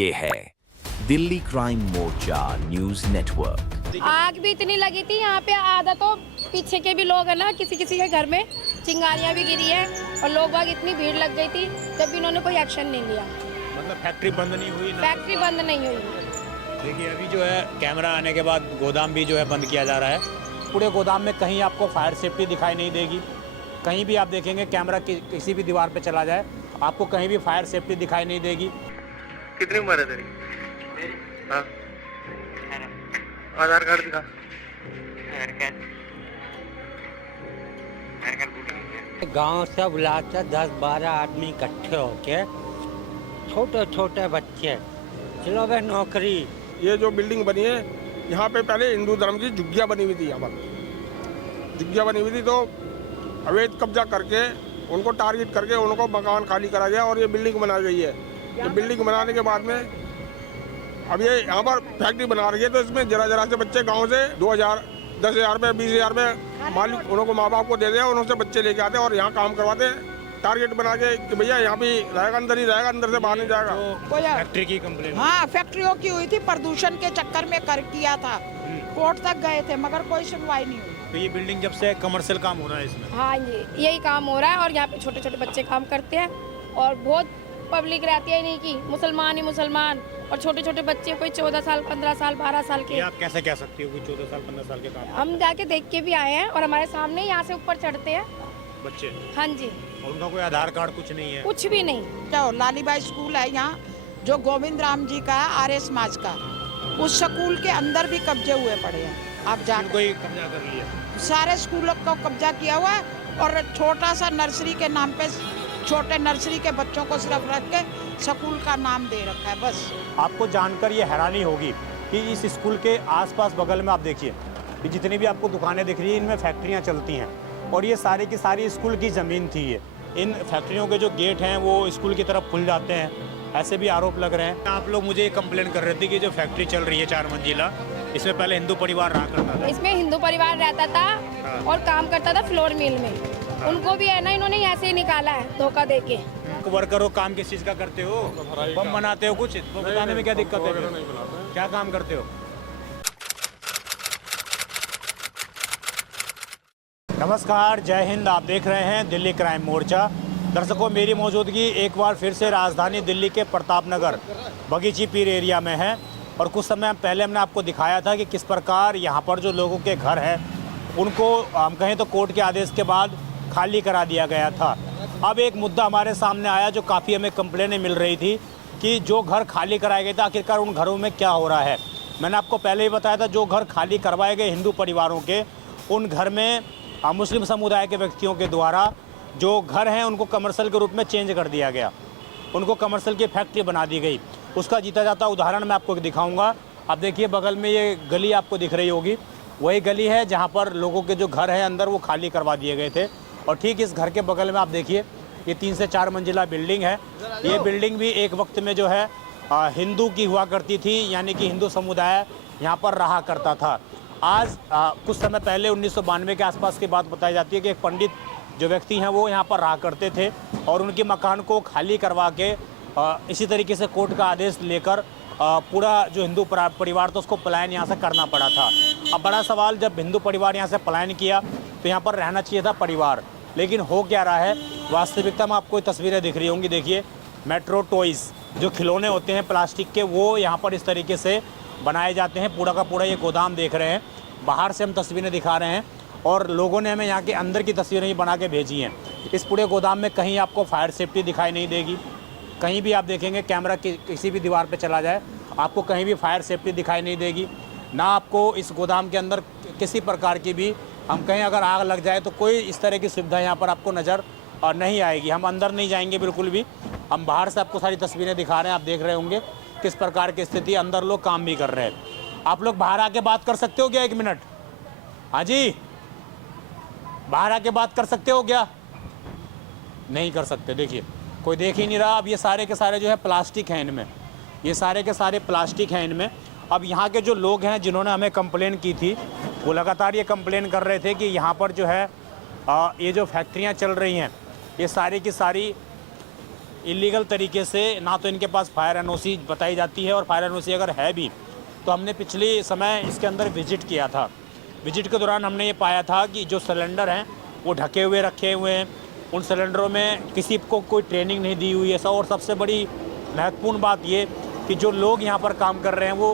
ये है दिल्ली क्राइम मोर्चा news network. आग भी इतनी लगी थी यहाँ पे, आधा तो पीछे के भी लोग है ना, किसी किसी के घर में चिंगारियाँ भी गिरी है और लोग बाग इतनी भीड़ लग गई थी, जब भी इन्होंने कोई एक्शन नहीं लिया। मतलब फैक्ट्री बंद नहीं हुई ना? फैक्ट्री बंद नहीं हुई। देखिए अभी जो है कैमरा आने के बाद गोदाम भी जो है बंद किया जा रहा है। पूरे गोदाम में कहीं आपको फायर सेफ्टी दिखाई नहीं देगी। कहीं भी आप देखेंगे कैमरा किसी भी दीवार पे चला जाए, आपको कहीं भी फायर सेफ्टी दिखाई नहीं देगी। कितनी उम्र है तेरी? हाँ। आधार कार्ड दिखा। गांव से बुलाते 10-12 आदमी इकट्ठे होके, छोटे छोटे बच्चे, चलो भाई नौकरी। ये जो बिल्डिंग बनी है यहाँ पे पहले हिंदू धर्म की झुग्गियाँ बनी हुई थी। यहाँ पर झुग्गियाँ बनी हुई थी, तो अवैध कब्जा करके उनको टारगेट करके उनको मकान खाली करा गया और ये बिल्डिंग बनाई गई है। तो बिल्डिंग बनाने के बाद में अब ये यहाँ पर फैक्ट्री बना रही है, तो इसमें जरा से बच्चे गांव से 2000, 10,000 में 20,000 में मालिक उनको माँ बाप को दे दे और उनसे बच्चे लेके आते और यहाँ काम करवाते, टारगेट बना के कि भैया यहाँ भी रहेगा, अंदर ही रहेगा, अंदर से बाहर नहीं जाएगा। तो फैक्ट्री की कंप्लेंट? हाँ, फैक्ट्रियों की हुई थी, प्रदूषण के चक्कर में किया था, कोर्ट तक गए थे मगर कोई सुनवाई नहीं हुई। तो ये बिल्डिंग जब से कमर्शियल काम हो रहा है इसमें? हाँ जी, यही काम हो रहा है और यहाँ पे छोटे छोटे बच्चे काम करते हैं और बहुत पब्लिक रहती है, नहीं की मुसलमान ही मुसलमान और छोटे छोटे बच्चे, कोई 14 साल 15 साल 12 साल के। ये आप कैसे कह सकती हो कि 14 साल 15 साल के काम? हम जाके देख के भी आए हैं और हमारे सामने यहाँ से ऊपर चढ़ते हैं बच्चे। हाँ जी। और उनका कोई आधार कार्ड कुछ नहीं है? कुछ भी नहीं। जो लालीबाई स्कूल है यहाँ, जो गोविंद राम जी का है, आर्य समाज का, उस स्कूल के अंदर भी कब्जे हुए पड़े हैं। आप जाकर कोई कब्जा कर लिया? सारे स्कूलों को कब्जा किया हुआ है और छोटा सा नर्सरी के नाम पे छोटे नर्सरी के बच्चों को सिर्फ रख के स्कूल का नाम दे रखा है बस। आपको जानकर ये हैरानी होगी कि इस स्कूल के आसपास बगल में आप देखिए कि जितनी भी आपको दुकानें दिख रही हैं, इनमें फैक्ट्रियां चलती हैं और ये सारी की सारी स्कूल की ज़मीन थी। ये इन फैक्ट्रियों के जो गेट हैं वो स्कूल की तरफ खुल जाते हैं, ऐसे भी आरोप लग रहे हैं। आप लोग मुझे कंप्लेन कर रहे थे कि जो फैक्ट्री चल रही है 4 मंजिला, इसमें पहले हिंदू परिवार रहा करता था। इसमें हिंदू परिवार रहता था और काम करता था फ्लोर मिल में। उनको भी है ना, इन्होंने ऐसे ही निकाला है धोखा देके। वर्कर हो, काम किस चीज़ का करते हो? बम बनाते हो? कुछ तो बताने में क्या दिक्कत है? क्या काम करते हो? नमस्कार, जय हिंद। आप देख रहे हैं दिल्ली क्राइम मोर्चा। दर्शकों, मेरी मौजूदगी एक बार फिर से राजधानी दिल्ली के प्रताप नगर बगीची पीर एरिया में है और कुछ समय पहले हमने आपको दिखाया था कि किस प्रकार यहाँ पर जो लोगों के घर हैं उनको हम कहें तो कोर्ट के आदेश के बाद खाली करा दिया गया था। अब एक मुद्दा हमारे सामने आया जो काफ़ी हमें कंप्लेनें मिल रही थी कि जो घर खाली कराए गए थे, आखिरकार उन घरों में क्या हो रहा है। मैंने आपको पहले ही बताया था, जो घर खाली करवाए गए हिंदू परिवारों के, उन घर में मुस्लिम समुदाय के व्यक्तियों के द्वारा जो घर हैं उनको कमर्शियल के रूप में चेंज कर दिया गया, उनको कमर्शियल की फैक्ट्री बना दी गई। उसका जीता जाता उदाहरण मैं आपको दिखाऊंगा। आप देखिए बगल में ये गली आपको दिख रही होगी, वही गली है जहाँ पर लोगों के जो घर हैं अंदर वो खाली करवा दिए गए थे। और ठीक इस घर के बगल में आप देखिए ये 3 से 4 मंजिला बिल्डिंग है। ये बिल्डिंग भी एक वक्त में जो है हिंदू की हुआ करती थी, यानी कि हिंदू समुदाय यहाँ पर रहा करता था। आज कुछ समय पहले 1992 के आसपास की बात बताई जाती है कि एक पंडित जो व्यक्ति हैं वो यहाँ पर रहा करते थे और उनके मकान को खाली करवा के इसी तरीके से कोर्ट का आदेश लेकर पूरा जो हिंदू परिवार था उसको पलायन यहाँ से करना पड़ा था। अब बड़ा सवाल, जब हिंदू परिवार यहाँ से पलायन किया तो यहाँ पर रहना चाहिए था परिवार, लेकिन हो क्या रहा है वास्तविकता में आपको तस्वीरें दिख रही होंगी। देखिए मेट्रो टॉयज़ जो खिलौने होते हैं प्लास्टिक के, वो यहाँ पर इस तरीके से बनाए जाते हैं। पूरा का पूरा ये गोदाम देख रहे हैं, बाहर से हम तस्वीरें दिखा रहे हैं और लोगों ने हमें यहाँ के अंदर की तस्वीरें ही बना के भेजी हैं। इस पूरे गोदाम में कहीं आपको फायर सेफ्टी दिखाई नहीं देगी। कहीं भी आप देखेंगे कैमरा किसी भी दीवार पे चला जाए, आपको कहीं भी फायर सेफ्टी दिखाई नहीं देगी। ना आपको इस गोदाम के अंदर किसी प्रकार की भी, हम कहीं अगर आग लग जाए तो कोई इस तरह की सुविधा यहाँ पर आपको नज़र नहीं आएगी। हम अंदर नहीं जाएंगे बिल्कुल भी, हम बाहर से आपको सारी तस्वीरें दिखा रहे हैं। आप देख रहे होंगे किस प्रकार की स्थिति, अंदर लोग काम भी कर रहे हैं। आप लोग बाहर आके बात कर सकते हो क्या? 1 मिनट। हाँ जी, बाहर आके बात कर सकते हो क्या? नहीं कर सकते। देखिए कोई देख ही नहीं रहा। अब ये सारे के सारे जो है प्लास्टिक हैं इनमें, ये सारे के सारे प्लास्टिक हैं इनमें। अब यहाँ के जो लोग हैं जिन्होंने हमें कंप्लेन की थी, वो लगातार ये कंप्लेन कर रहे थे कि यहाँ पर जो है ये जो फैक्ट्रियाँ चल रही हैं ये सारी की सारी इलीगल तरीके से, ना तो इनके पास फायर एनओसी बताई जाती है, और फायर एनओसी अगर है भी तो हमने पिछले समय इसके अंदर विजिट किया था। विजिट के दौरान हमने ये पाया था कि जो सिलेंडर हैं वो ढके हुए रखे हुए हैं, उन सिलेंडरों में किसी को कोई ट्रेनिंग नहीं दी हुई है। और सबसे बड़ी महत्वपूर्ण बात ये कि जो लोग यहाँ पर काम कर रहे हैं वो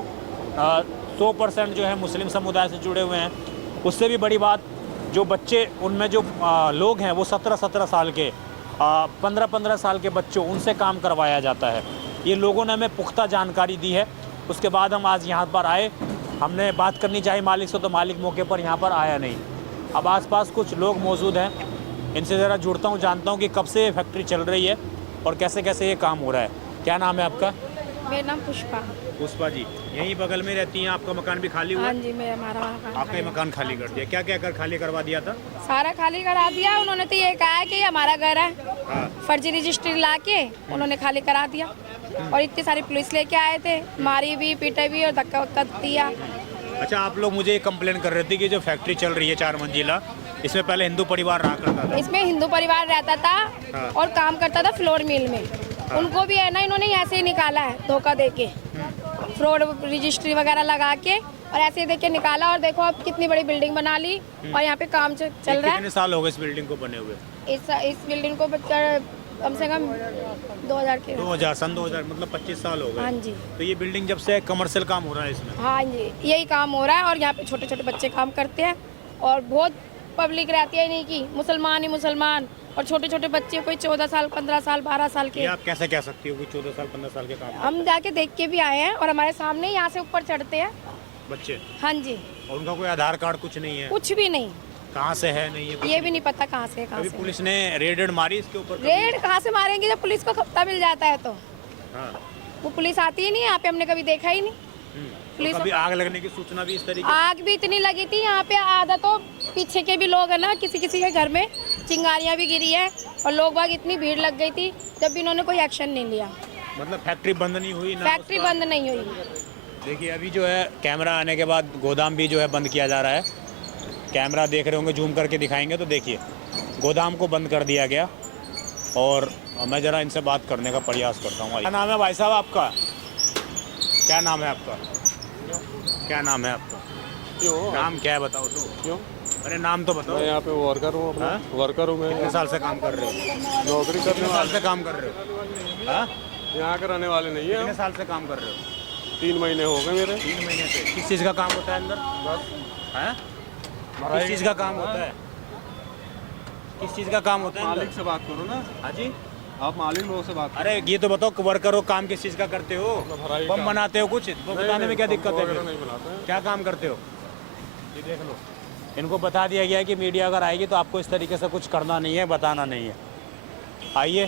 100% जो है मुस्लिम समुदाय से जुड़े हुए हैं। उससे भी बड़ी बात, जो बच्चे उनमें जो लोग हैं वो 17-17 साल के, 15-15 साल के बच्चों, उनसे काम करवाया जाता है। ये लोगों ने हमें पुख्ता जानकारी दी है। उसके बाद हम आज यहाँ पर आए, हमने बात करनी चाहिए मालिक से, तो मालिक मौके पर यहाँ पर आया नहीं। अब आसपास कुछ लोग मौजूद हैं, इनसे ज़रा जुड़ता हूँ, जानता हूँ कि कब से ये फैक्ट्री चल रही है और कैसे कैसे ये काम हो रहा है। क्या नाम है आपका? मेरा नाम पुष्पा। पुष्पा जी, यहीं बगल में रहती हैं? आपका मकान भी खाली हुआ? हाँ जी, मैं हमारा मकान आपका ही मकान खाली कर दिया? क्या क्या कर खाली करवा दिया था? सारा खाली करा दिया उन्होंने। तो ये कहा है कि ये हमारा घर है, हाँ। फर्जी रजिस्ट्री ला के उन्होंने खाली करा दिया। और इतनी सारी पुलिस लेके आए थे, मारी भी, पीटे भी और धक्का वक्का दिया। अच्छा, आप लोग मुझे कंप्लेन कर रहे थे कि जो फैक्ट्री चल रही है 4 मंजिला, इसमें पहले हिंदू परिवार रहा करता था। इसमें हिंदू परिवार रहता था, हाँ। और काम करता था फ्लोर मिल में। हाँ। उनको भी है ना, इन्होंने ऐसे ही निकाला है, धोखा दे के, फ्रॉड रजिस्ट्री वगैरह लगा के, और ऐसे ही देख के निकाला। और देखो अब कितनी बड़ी बिल्डिंग बना ली, और यहाँ पे काम चल रहा है। कितने साल हो गए इस बिल्डिंग को बने हुए? इस बिल्डिंग को कम से कम 2000 के 2000 मतलब 25 साल हो गए। हाँ जी। तो ये बिल्डिंग जब से कमर्शियल काम हो रहा है इसमें? हाँ जी, यही काम हो रहा है। और यहाँ पे छोटे छोटे बच्चे काम करते हैं, और बहुत पब्लिक रहती है नहीं की, मुसलमान ही मुसलमान, और छोटे छोटे बच्चे, कोई 14 साल, 15 साल, 12 साल के। ये आप कैसे कह सकती हो कि 14 साल 15 साल के काम? हम जाके देख के भी आए हैं, और हमारे सामने यहाँ से ऊपर चढ़ते हैं बच्चे। हाँ जी। और उनका कोई आधार कार्ड कुछ नहीं है? कुछ भी नहीं, कहाँ से है नहीं है? ये भी नहीं पता कहाँ से है, कहाँ अभी से। पुलिस ने रेड मारी इसके ऊपर? रेड कहाँ से मारेंगे जब पुलिस को खपता मिल जाता है तो? हाँ। वो पुलिस आती ही नहीं यहाँ पे, हमने कभी देखा ही नहीं। तो कभी आग लगने की सूचना भी इस तरीके? आग भी इतनी लगी थी यहाँ पे, आधा तो पीछे के भी लोग है ना, किसी किसी के घर में चिंगारियाँ भी गिरी है, और लोग बाग इतनी भीड़ लग गई थी, जब भी इन्होंने कोई एक्शन नहीं लिया। मतलब फैक्ट्री बंद नहीं हुई ना? फैक्ट्री बंद नहीं हुई। देखिए, अभी जो है कैमरा आने के बाद गोदाम भी जो है बंद किया जा रहा है। कैमरा देख रहे होंगे, जूम करके दिखाएंगे तो देखिए, गोदाम को बंद कर दिया गया। और मैं ज़रा इनसे बात करने का प्रयास करता हूँ। क्या नाम है भाई साहब आपका? क्या नाम है आपका? क्या नाम है आपका? क्यों? नाम क्या है बताओ तो? क्यों? अरे नाम तो बताओ। मैं यहाँ पे वर्कर हूँ अपना। हाँ? वर्कर हूँ मैं। कितने साल से काम कर रहे हो? नौकरी करने कितने साल वाले से काम कर रहे हो? हाँ? यहाँ के रहने वाले नहीं है कितने हम। साल से काम कर रहे हो? 3 महीने हो गए मेरे। 3 महीने से। किस चीज़ का काम होता है अंदर? हैं? किस चीज़ का काम होता है? किस चीज़ का काम होता है मालिक अंदर? से बात करो ना, हाँ जी। आप मालिक लोगों से बात अरे ये तो बताओ, वर्कर हो, काम किस चीज़ का करते हो? भराई बम का। बनाते हो कुछ? वो बताने में क्या दिक्कत है वगैरह फिर? नहीं बनाते हैं। क्या काम करते हो? ये देख लो, इनको बता दिया गया है कि मीडिया अगर आएगी तो आपको इस तरीके से कुछ करना नहीं है, बताना नहीं है। आइए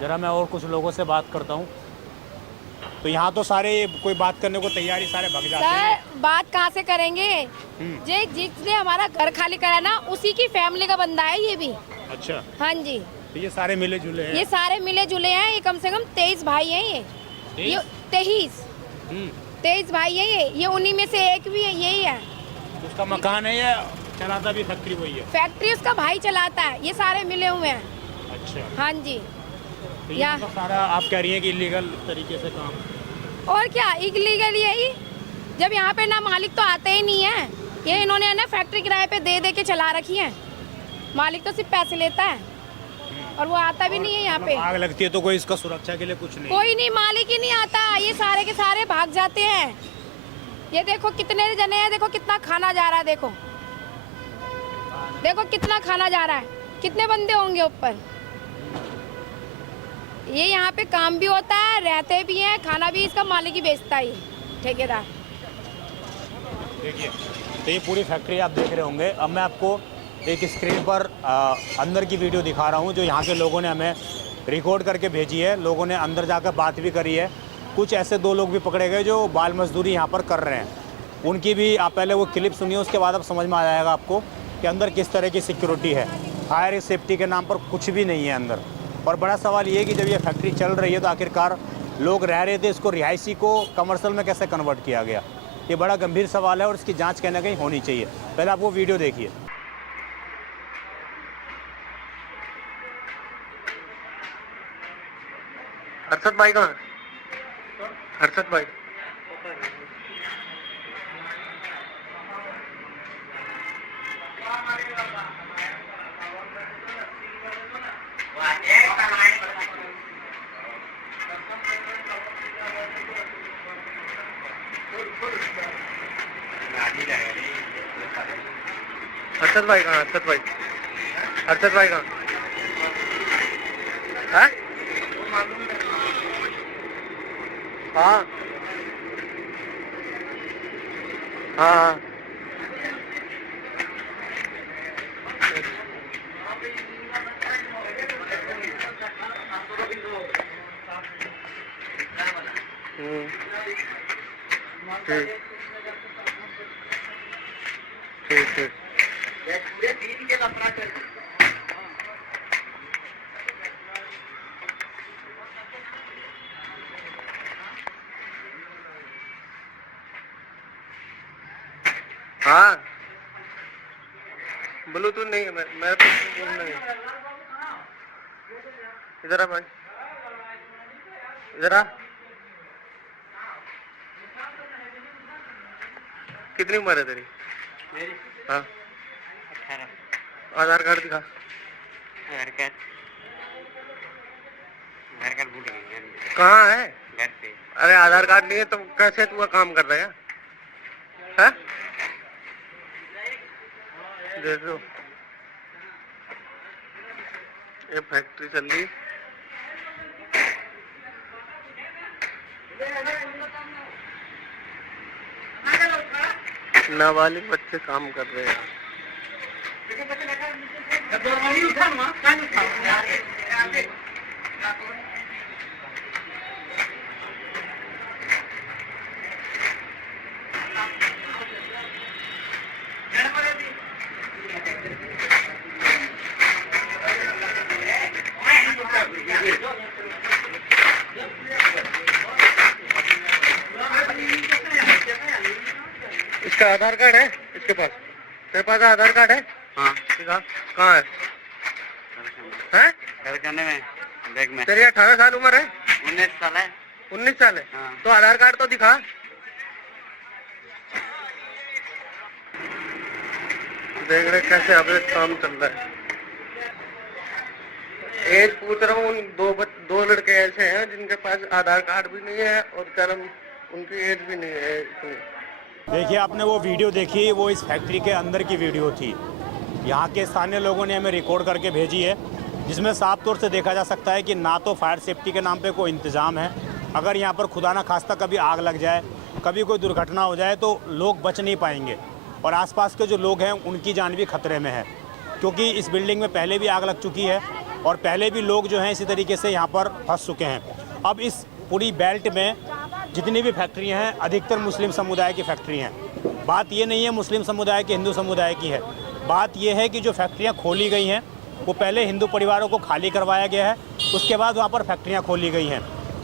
ज़रा मैं और कुछ लोगों से बात करता हूँ। तो यहाँ तो सारे कोई बात करने को तैयारी, सारे भग जाते हैं। सर बात कहाँ से करेंगे? जे जिसने हमारा घर खाली करा ना, उसी की फैमिली का बंदा है ये भी। अच्छा, हाँ जी। तो ये सारे मिले जुले हैं? ये सारे मिले जुले हैं। ये कम से कम 23 भाई हैं ये 23 भाई हैं ये उन्हीं में से एक भी है, यही है। उसका मकान है या चलाता भी फैक्ट्री वही है? फैक्ट्री उसका भाई चलाता है। ये सारे मिले हुए हैं। अच्छा, हाँ जी। तो या- ये मतलब सारा आप कह रही हैं कि इलीगल तरीके से काम? और क्या इलीगल यही, जब यहाँ पे ना मालिक तो आते ही नहीं है। ये इन्होंने है ना फैक्ट्री किराए पे दे दे के चला रखी है। मालिक तो सिर्फ पैसे लेता है, और वो आता भी नहीं है यहाँ पे। आग लगती है तो कोई इसका सुरक्षा के लिए कुछ नहीं? कोई नहीं, मालिक ही नहीं आता। ये सारे के सारे भाग जाते हैं। ये देखो कितने जने हैं, देखो कितना खाना जा रहा है, देखो देखो कितना खाना जा रहा है, कितने बंदे होंगे ऊपर। ये यहाँ पे काम भी होता है, रहते भी हैं, खाना भी इसका मालिक ही बेचता है, ठेकेदार। देखिए, तो ये पूरी फैक्ट्री आप देख रहे होंगे। अब मैं आपको एक स्क्रीन पर अंदर की वीडियो दिखा रहा हूँ, जो यहाँ के लोगों ने हमें रिकॉर्ड करके भेजी है। लोगों ने अंदर जाकर बात भी करी है। कुछ ऐसे 2 लोग भी पकड़े गए जो बाल मजदूरी यहाँ पर कर रहे हैं। उनकी भी आप पहले वो क्लिप सुनिए, उसके बाद अब समझ में आ जाएगा आपको कि अंदर किस तरह की सिक्योरिटी है। फायर सेफ्टी के नाम पर कुछ भी नहीं है अंदर। और बड़ा सवाल ये है कि जब ये फैक्ट्री चल रही है तो आखिरकार लोग रह रहे थे, इसको रिहायशी को कमर्शियल में कैसे कन्वर्ट किया गया? ये बड़ा गंभीर सवाल है और इसकी जांच कहीं ना कहीं होनी चाहिए। पहले आप वो वीडियो देखिए। हर्षद भाई कहाँ है? हर्षद भाई हर्षद भाई कहाँ? हर्षद भाई कहाँ है? हाँ हाँ ठीक ठीक ठीक। हाँ ब्लूटूथ नहीं है, मेरे पास ब्लूटूथ नहीं है। इधर आ भाई, इधर आ। कितनी उम्र है तेरी? मेरी हाँ 18। आधार कार्ड दिखा। घर का भूल गई कहाँ है? घर पे। अरे आधार कार्ड नहीं है तो कैसे तू काम कर रहा है? देख लो ये फैक्ट्री चल रही। नाबालिग बच्चे काम कर रहे हैं। इसका आधार कार्ड है इसके पास? तेरे पास आधार कार्ड है? हाँ दिखा। कहाँ है? घर करने में बैग में। तेरी 18 साल उम्र है? 19 साल है। 19 साल है? हाँ। तो आधार कार्ड तो दिखा। देख रहे कैसे अभी काम चल रहा है। एज पूछ रहा हूँ, दो लड़के ऐसे हैं जिनके पास आधार कार्ड भी नहीं है और जन्म उनकी एज भी नहीं है इतनी। देखिए आपने वो वीडियो देखी, वो इस फैक्ट्री के अंदर की वीडियो थी। यहाँ के स्थानीय लोगों ने हमें रिकॉर्ड करके भेजी है, जिसमें साफ तौर से देखा जा सकता है कि ना तो फायर सेफ्टी के नाम पे कोई इंतज़ाम है। अगर यहाँ पर खुदा ना खास्ता कभी आग लग जाए, कभी कोई दुर्घटना हो जाए तो लोग बच नहीं पाएंगे और आसपास के जो लोग हैं उनकी जान भी खतरे में है, क्योंकि इस बिल्डिंग में पहले भी आग लग चुकी है और पहले भी लोग जो हैं इसी तरीके से यहाँ पर फंस चुके हैं। अब इस पूरी बेल्ट में जितनी भी फैक्ट्रियाँ हैं अधिकतर मुस्लिम समुदाय की फैक्ट्री हैं। बात ये नहीं है मुस्लिम समुदाय की, हिंदू समुदाय की है। बात ये है कि जो फैक्ट्रियाँ खोली गई हैं वो पहले हिंदू परिवारों को खाली करवाया गया है, उसके बाद वहाँ पर फैक्ट्रियाँ खोली गई हैं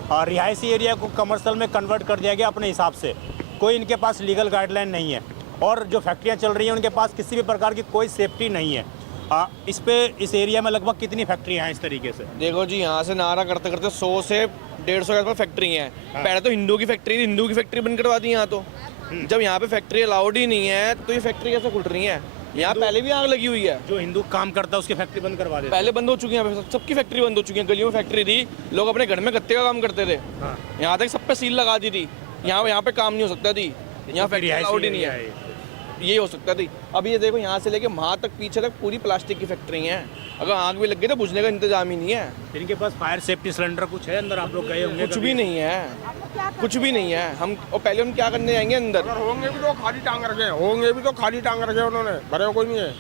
और रिहायशी एरिया को कमर्शियल में कन्वर्ट कर दिया गया अपने हिसाब से। कोई इनके पास लीगल गाइडलाइन नहीं है और जो फैक्ट्रियाँ चल रही हैं उनके पास किसी भी प्रकार की कोई सेफ्टी नहीं है। इस एरिया में लगभग कितनी फैक्ट्रियाँ हैं इस तरीके से? देखो जी, यहाँ से नारा करते करते 100 से 150 के आसपास फैक्ट्री हैं। पहले तो हिंदू की फैक्ट्री थी, हिंदू की फैक्ट्री बंद करवा दी यहाँ तो। जब यहाँ पे फैक्ट्री अलाउड ही नहीं है तो ये फैक्ट्री कैसे खुल रही है? यहाँ पहले भी आग लगी हुई है। जो हिंदू काम करता है उसकी फैक्ट्री बंद करवा देते। पहले बंद हो चुकी है, सबकी फैक्ट्री बंद हो चुकी है। गलियों में फैक्ट्री थी, लोग अपने घर में गत्ते का काम करते थे। यहाँ तक सब पे सील लगा दी थी, यहाँ पे काम नहीं हो सकता थी, यहाँ फैक्ट्री अलाउड ही नहीं है। ये हो सकता थी। अब ये देखो यहाँ से लेके वहाँ तक पीछे तक पूरी प्लास्टिक की फैक्ट्री है। अगर आग भी लग गई तो बुझने का इंतजाम ही नहीं है। इनके पास फायर सेफ्टी सिलेंडर कुछ है अंदर? आप लोग गए होंगे? कुछ भी नहीं है, कुछ भी नहीं है। हम और पहले हम क्या करने जाएंगे अंदर? होंगे भी तो खाली टांग रखे, होंगे भी तो खाली टांग रखे उन्होंने, भरे कोई नहीं है।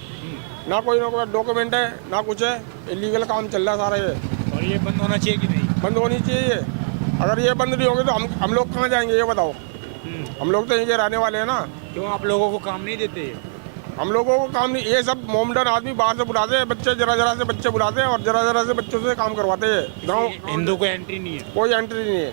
ना कोई डॉक्यूमेंट है ना कुछ है, इलीगल काम चल रहा है सारा ये। और ये बंद होना चाहिए कि नहीं? बंद होनी चाहिए। अगर ये बंद नहीं होगी तो हम लोग कहाँ जाएंगे ये बताओ? हम लोग तो यहीं के रहने वाले हैं ना। क्यों आप लोगों को काम नहीं देते? हम लोगों को काम नहीं, ये सब मोमडन आदमी बाहर से बुलाते हैं, बच्चे जरा से बच्चे बुलाते हैं और जरा से बच्चों से काम करवाते हैं। गाँव हिंदू को एंट्री नहीं है, कोई एंट्री नहीं है।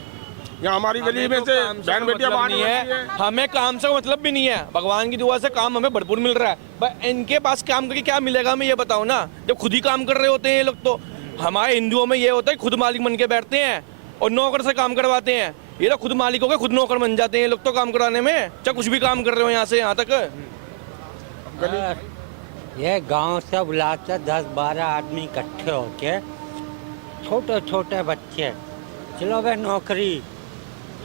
यहाँ हमारी गली में से बहन बेटियां बाहर नहीं है, हमें काम से मतलब भी नहीं है। भगवान की दुआ से काम हमें भरपूर मिल रहा है, पर इनके पास काम करके क्या मिलेगा हमें ये बताओ ना। जब खुद ही काम कर रहे होते हैं ये लोग तो। हमारे हिंदुओं में ये होता है खुद मालिक बन के बैठते हैं, और नौकर से काम करवाते हैं। ये लोग खुद मालिक हो गए, खुद नौकर बन जाते हैं ये लोग तो काम कराने में, चाहे कुछ भी काम कर रहे हो यहाँ से यहाँ तक। ये गांव से बुलाते 10-12 आदमी इकट्ठे होके, छोटे छोटे बच्चे, चलो भाई नौकरी,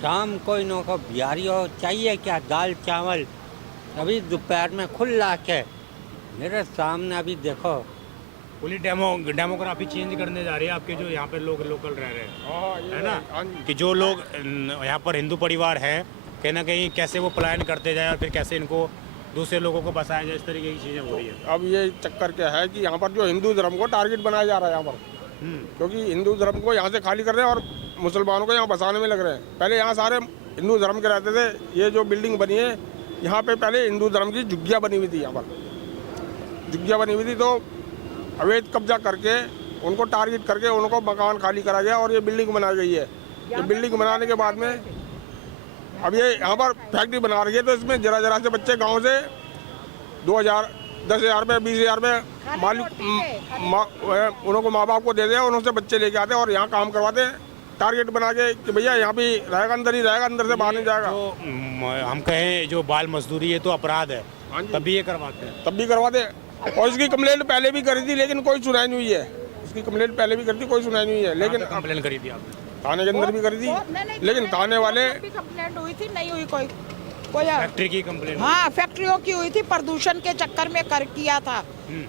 शाम कोई नौकर बिहारी हो, चाहिए क्या दाल चावल, अभी दोपहर में खुला के मेरे सामने अभी देखो। पूरी डेमोग्राफी चेंज करने जा रही है आपके जो यहाँ पे लोग लोकल रह रहे हैं, है ना, कि जो लोग यहाँ पर हिंदू परिवार हैं कहीं ना कहीं कैसे वो पलायन करते जाए और फिर कैसे इनको दूसरे लोगों को बसाया जाए, इस तरीके की चीज़ें हो रही है। अब ये चक्कर क्या है कि यहाँ पर जो हिंदू धर्म को टारगेट बनाया जा रहा है यहाँ पर, क्योंकि हिंदू धर्म को यहाँ से खाली कर रहे हैं और मुसलमानों को यहाँ बसाने में लग रहे हैं। पहले यहाँ सारे हिंदू धर्म के रहते थे। ये जो बिल्डिंग बनी है यहाँ पे पहले हिंदू धर्म की झुग्गियाँ बनी हुई थी, यहाँ पर झुग्गियाँ बनी हुई थी, तो अवैध कब्जा करके उनको टारगेट करके उनको मकान खाली करा गया और ये बिल्डिंग बनाई गई है। ये बिल्डिंग बनाने के बाद में अब ये यहाँ पर फैक्ट्री बना रही है, तो इसमें जरा जरा से बच्चे गांव से 2000, 10,000 में 20,000 में मालिक उनको माँ बाप को दे दे और उनसे बच्चे लेके आते हैं और यहाँ काम करवाते हैं, टारगेट बना के कि भैया यहाँ भी रहेगा, अंदर ही रहेगा, अंदर से बाहर नहीं जाएगा। जो हम कहें जो बाल मजदूरी है तो अपराध है, तब भी ये करवाते हैं, तब भी करवाते हैं। और इसकी कंप्लेंट पहले भी करी थी लेकिन कोई सुनाई नहीं हुई है। इसकी कंप्लेंट पहले भी करी थी, कोई सुनाई नहीं हुई है। लेकिन कंप्लेन करी थी आपने? थाने के अंदर भी करी थी, लेकिन थाने वाले कंप्लेंट हुई थी, नहीं हुई कोई फैक्ट्री की कंप्लेन? हाँ, फैक्ट्रियों की हुई थी, प्रदूषण के चक्कर में किया था,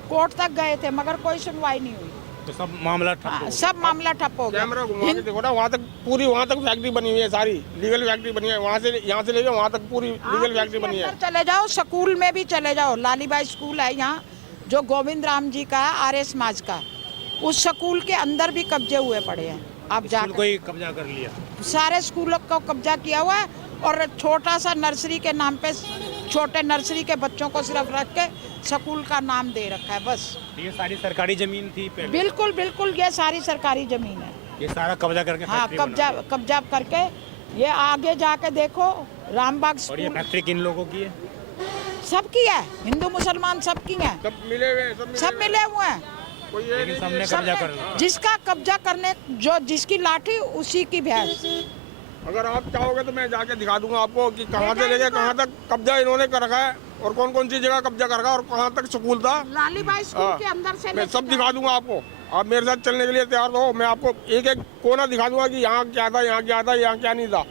कोर्ट तक गए थे मगर कोई सुनवाई नहीं हुई, तो सब मामला ठप हो गया। सब मामला ठप हो गया। कैमरा घुमा के देखो ना, वहाँ तक पूरी वहाँ तक फैक्ट्री बनी हुई है, सारी लीगल फैक्ट्री बनी है। वहाँ से यहाँ से लेके वहाँ तक पूरी लीगल फैक्ट्री बनी है। चले जाओ, स्कूल में भी चले जाओ, लालीबाई स्कूल है यहाँ जो गोविंद राम जी का है, आर्य समाज का, उस स्कूल के अंदर भी कब्जे हुए पड़े हैं। आप जाकर कोई कब्जा कर लिया, सारे स्कूलों को कब्जा किया हुआ है और छोटा सा नर्सरी के नाम पे छोटे नर्सरी के बच्चों को सिर्फ रख के स्कूल का नाम दे रखा है बस। ये सारी सरकारी जमीन थी पहले? बिल्कुल बिल्कुल, ये सारी सरकारी जमीन है। ये सारा कब्जा करके हाँ, कब्जा करके ये आगे जाके देखो रामबाग और ये स्कूल फैक्ट्री किन लोगों की है? सबकी है, हिंदू मुसलमान सबकी है, सब मिले हुए सब मिले हुए हैं। कोई ये लेकिन सबने कब्जा कर लिया। जिसका कब्जा करने जो जिसकी लाठी उसी की भैंस। अगर आप चाहोगे तो मैं जाके दिखा दूंगा आपको कि कहाँ से लेके कहाँ तक कब्जा इन्होंने कर रखा है और कौन कौन सी जगह कब्जा कर रखा है और कहाँ तक स्कूल था। लालीबाई स्कूल के अंदर से मैं सब दिखा दूंगा आपको। आप मेरे साथ चलने के लिए तैयार हो, मैं आपको एक एक कोना दिखा दूंगा कि यहाँ क्या था, यहाँ क्या था, यहाँ क्या नहीं था,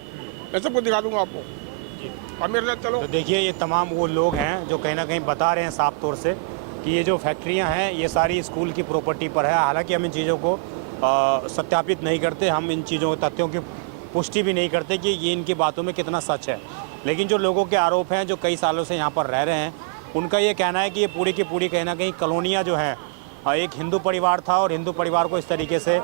मैं सबको दिखा दूंगा आपको। आप मेरे साथ चलो। तो देखिए ये तमाम वो लोग हैं जो कहीं ना कहीं बता रहे हैं साफ तौर से कि ये जो फैक्ट्रियां हैं ये सारी स्कूल की प्रॉपर्टी पर है। हालांकि हम इन चीज़ों को सत्यापित नहीं करते, हम इन चीज़ों तथ्यों की पुष्टि भी नहीं करते कि ये इनकी बातों में कितना सच है। लेकिन जो लोगों के आरोप हैं जो कई सालों से यहाँ पर रह रहे हैं, उनका ये कहना है कि ये पूरी की पूरी कहीं ना कहीं कॉलोनियाँ जो हैं, एक हिंदू परिवार था और हिंदू परिवार को इस तरीके से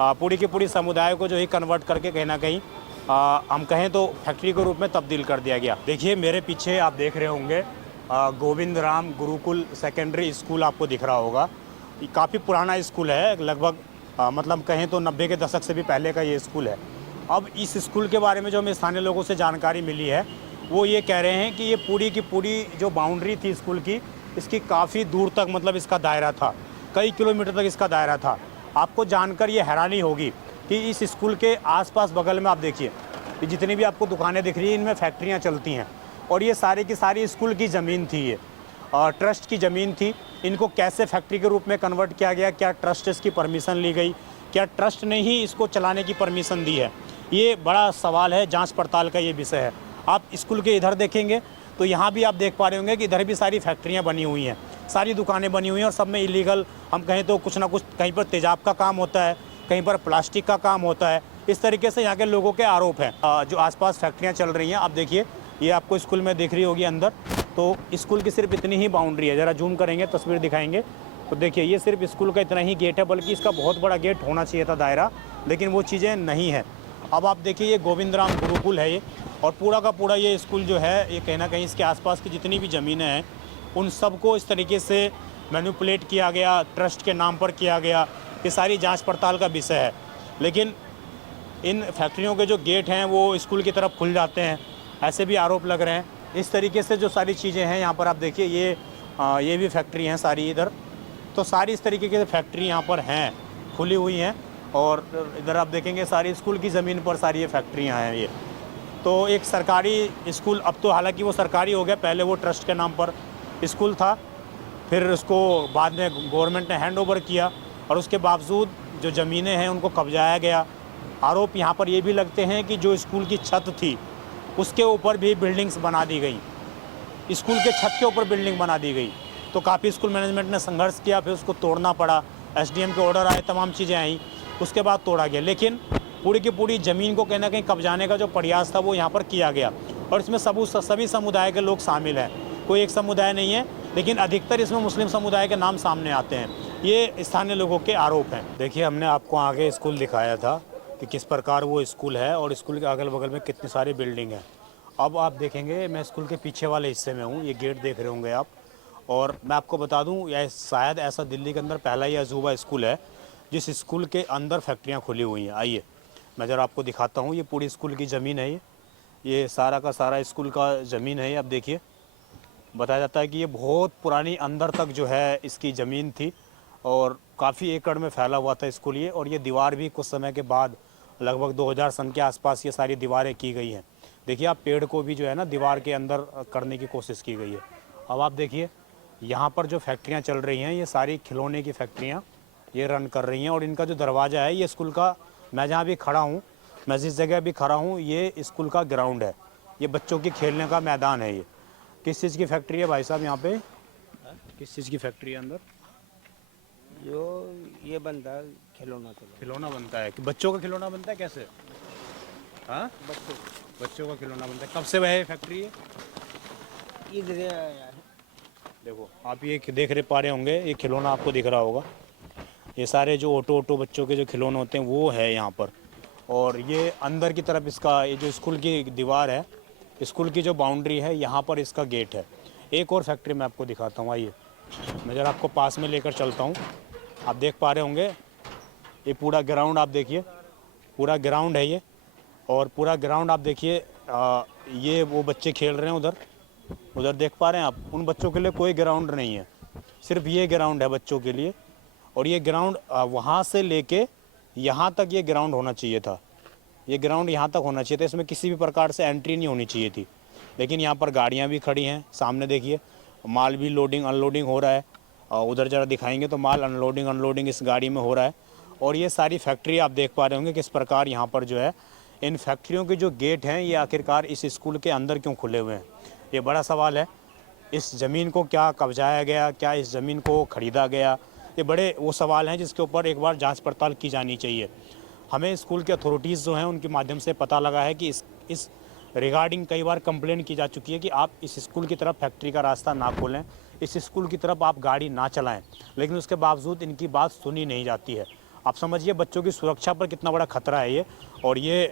पूरी की पूरी समुदाय को जो है कन्वर्ट करके कहीं ना कहीं हम कहें तो फैक्ट्री के रूप में तब्दील कर दिया गया। देखिए मेरे पीछे आप देख रहे होंगे गोविंद राम गुरुकुल सेकेंडरी स्कूल आपको दिख रहा होगा। ये काफ़ी पुराना स्कूल है, लगभग मतलब कहें तो 90 के दशक से भी पहले का ये स्कूल है। अब इस स्कूल के बारे में जो हमें स्थानीय लोगों से जानकारी मिली है वो ये कह रहे हैं कि ये पूरी की पूरी जो बाउंड्री थी स्कूल की, इसकी काफ़ी दूर तक मतलब इसका दायरा था, कई किलोमीटर तक इसका दायरा था। आपको जानकर ये हैरानी होगी कि इस स्कूल के आसपास बगल में आप देखिए कि जितनी भी आपको दुकानें दिख रही हैं इनमें फैक्ट्रियाँ चलती हैं और ये सारी की सारी स्कूल की ज़मीन थी, ये ट्रस्ट की ज़मीन थी। इनको कैसे फैक्ट्री के रूप में कन्वर्ट किया गया, क्या ट्रस्ट इसकी परमिशन ली गई, क्या ट्रस्ट ने ही इसको चलाने की परमिशन दी है, ये बड़ा सवाल है, जांच पड़ताल का ये विषय है। आप स्कूल के इधर देखेंगे तो यहाँ भी आप देख पा रहे होंगे कि इधर भी सारी फैक्ट्रियाँ बनी हुई हैं, सारी दुकानें बनी हुई हैं और सब में इलीगल, हम कहें तो कुछ ना कुछ, कहीं पर तेजाब का काम होता है, कहीं पर प्लास्टिक का काम होता है। इस तरीके से यहाँ के लोगों के आरोप हैं। जो आसपास फैक्ट्रियाँ चल रही हैं, आप देखिए ये आपको स्कूल में दिख रही होगी अंदर, तो स्कूल की सिर्फ इतनी ही बाउंड्री है। ज़रा जूम करेंगे, तस्वीर दिखाएंगे तो देखिए ये सिर्फ स्कूल का इतना ही गेट है, बल्कि इसका बहुत बड़ा गेट होना चाहिए था दायरा, लेकिन वो चीज़ें नहीं है। अब आप देखिए ये गोविंद राम गुरुकुल है ये, और पूरा का पूरा ये स्कूल जो है ये कहीं ना कहीं इसके आसपास की जितनी भी ज़मीनें हैं उन सबको इस तरीके से मैनिपुलेट किया गया, ट्रस्ट के नाम पर किया गया। ये सारी जांच पड़ताल का विषय है। लेकिन इन फैक्ट्रियों के जो गेट हैं वो स्कूल की तरफ खुल जाते हैं, ऐसे भी आरोप लग रहे हैं। इस तरीके से जो सारी चीज़ें हैं यहाँ पर आप देखिए ये भी फैक्ट्री हैं सारी इधर, तो सारी इस तरीके की फैक्ट्री यहाँ पर हैं, खुली हुई हैं और इधर आप देखेंगे सारी स्कूल की ज़मीन पर सारी ये फैक्ट्रियाँ हैं ये। तो एक सरकारी स्कूल, अब तो हालांकि वो सरकारी हो गया, पहले वो ट्रस्ट के नाम पर स्कूल था, फिर उसको बाद में गवर्नमेंट ने हैंड ओवर किया और उसके बावजूद जो ज़मीनें हैं उनको कब्जाया गया। आरोप यहाँ पर ये भी लगते हैं कि जो स्कूल की छत थी उसके ऊपर भी बिल्डिंग्स बना दी गई, स्कूल के छत के ऊपर बिल्डिंग बना दी गई। तो काफ़ी स्कूल मैनेजमेंट ने संघर्ष किया, फिर उसको तोड़ना पड़ा, एसडीएम के ऑर्डर आए, तमाम चीज़ें आई, उसके बाद तोड़ा गया। लेकिन पूरी की पूरी ज़मीन को कहीं ना कहीं कब्जाने का जो प्रयास था वो यहाँ पर किया गया और इसमें सभी समुदाय के लोग शामिल हैं, कोई एक समुदाय नहीं है, लेकिन अधिकतर इसमें मुस्लिम समुदाय के नाम सामने आते हैं। ये स्थानीय लोगों के आरोप हैं। देखिए, हमने आपको आगे स्कूल दिखाया था कि किस प्रकार वो स्कूल है और स्कूल के अगल बगल में कितनी सारी बिल्डिंग है। अब आप देखेंगे, मैं स्कूल के पीछे वाले हिस्से में हूँ, ये गेट देख रहे होंगे आप। और मैं आपको बता दूँ, यह शायद ऐसा दिल्ली के अंदर पहला ही अजूबा स्कूल है जिस स्कूल के अंदर फैक्ट्रियाँ खुली हुई हैं। आइए मैं ज़रा आपको दिखाता हूँ। ये पूरी स्कूल की ज़मीन है, ये सारा का सारा स्कूल का ज़मीन है। आप देखिए, बताया जाता है कि ये बहुत पुरानी अंदर तक जो है इसकी ज़मीन थी और काफ़ी एकड़ में फैला हुआ था स्कूल ये। और ये दीवार भी कुछ समय के बाद लगभग 2000 सन के आसपास ये सारी दीवारें की गई हैं। देखिए आप, पेड़ को भी जो है ना दीवार के अंदर करने की कोशिश की गई है। अब आप देखिए, यहाँ पर जो फैक्ट्रियाँ चल रही हैं ये सारी खिलौने की फैक्ट्रियाँ ये रन कर रही हैं। और इनका जो दरवाज़ा है, ये स्कूल का, मैं जहाँ भी खड़ा हूँ, मैं जिस जगह भी खड़ा हूँ, ये स्कूल का ग्राउंड है, ये बच्चों के खेलने का मैदान है। ये किस चीज़ की फैक्ट्री है भाई साहब यहाँ पे? किस चीज़ की फैक्ट्री है अंदर? जो ये बनता है खिलौना बनता है कि बच्चों का खिलौना बनता है? कैसे? हाँ, बच्चों का खिलौना बनता है। कब से वह फैक्ट्री है? देखो आप, ये देख रहे पा रहे होंगे, ये खिलौना आपको दिख रहा होगा। ये सारे जो ऑटो बच्चों के जो खिलौने होते हैं वो है यहाँ पर। और ये अंदर की तरफ इसका, ये जो स्कूल की दीवार है, स्कूल की जो बाउंड्री है, यहाँ पर इसका गेट है। एक और फैक्ट्री मैं आपको दिखाता हूँ। आइए मैं ज़रा आपको पास में लेकर चलता हूँ। आप देख पा रहे होंगे, ये पूरा ग्राउंड आप देखिए, पूरा ग्राउंड है ये। और पूरा ग्राउंड आप देखिए, ये वो बच्चे खेल रहे हैं उधर देख पा रहे हैं आप। उन बच्चों के लिए कोई ग्राउंड नहीं है, सिर्फ ये ग्राउंड है बच्चों के लिए। और ये ग्राउंड वहाँ से लेके यहाँ तक ये ग्राउंड होना चाहिए था, ये ग्राउंड यहाँ तक होना चाहिए था। इसमें किसी भी प्रकार से एंट्री नहीं होनी चाहिए थी, लेकिन यहाँ पर गाड़ियाँ भी खड़ी हैं। सामने देखिए, माल भी लोडिंग अनलोडिंग हो रहा है। उधर ज़रा दिखाएंगे तो माल अनलोडिंग इस गाड़ी में हो रहा है। और ये सारी फैक्ट्री आप देख पा रहे होंगे किस प्रकार यहाँ पर जो है इन फैक्ट्रियों के जो गेट हैं ये आखिरकार इस स्कूल के अंदर क्यों खुले हुए हैं, ये बड़ा सवाल है। इस ज़मीन को क्या कब्जाया गया, क्या इस ज़मीन को ख़रीदा गया, ये बड़े वो सवाल हैं जिसके ऊपर एक बार जांच पड़ताल की जानी चाहिए। हमें स्कूल के अथॉरिटीज़ जो हैं उनके माध्यम से पता लगा है कि इस रिगार्डिंग कई बार कंप्लेंट की जा चुकी है कि आप इस स्कूल की तरफ फैक्ट्री का रास्ता ना खोलें, इस स्कूल की तरफ आप गाड़ी ना चलाएं, लेकिन उसके बावजूद इनकी बात सुनी नहीं जाती है। आप समझिए बच्चों की सुरक्षा पर कितना बड़ा खतरा है ये। और ये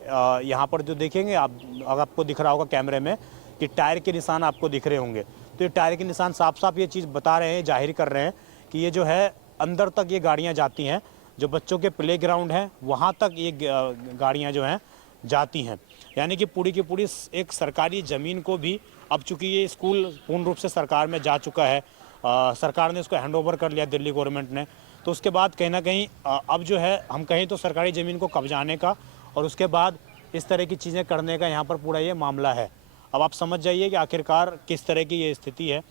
यहाँ पर जो देखेंगे आप, अगर आपको दिख रहा होगा कैमरे में कि टायर के निशान आपको दिख रहे होंगे, तो ये टायर के निशान साफ साफ ये चीज़ बता रहे हैं, जाहिर कर रहे हैं कि ये जो है अंदर तक ये गाड़ियाँ जाती हैं, जो बच्चों के प्ले ग्राउंड हैं वहाँ तक ये गाड़ियाँ जो हैं जाती हैं। यानी कि पूरी की पूरी एक सरकारी ज़मीन को भी, अब चूँकि ये स्कूल पूर्ण रूप से सरकार में जा चुका है, सरकार ने इसको हैंडओवर कर लिया दिल्ली गवर्नमेंट ने, तो उसके बाद कहीं ना कहीं अब जो है हम कहीं तो सरकारी ज़मीन को कब्जाने का और उसके बाद इस तरह की चीज़ें करने का यहाँ पर पूरा ये मामला है। अब आप समझ जाइए कि आखिरकार किस तरह की ये स्थिति है।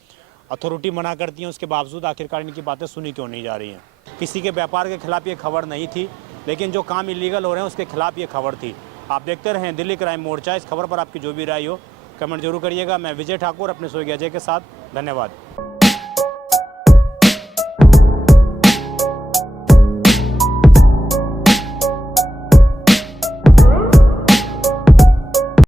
अथॉरिटी मना करती है, उसके बावजूद आखिरकार इनकी बातें सुनी क्यों नहीं जा रही हैं। किसी के व्यापार के खिलाफ ये खबर नहीं थी, लेकिन जो काम इलीगल हो रहे हैं उसके खिलाफ ये खबर थी। आप देखते रहें दिल्ली क्राइम मोर्चा। इस खबर पर आपकी जो भी राय हो कमेंट जरूर करिएगा। मैं विजय ठाकुर अपने सोई अजय के साथ, धन्यवाद।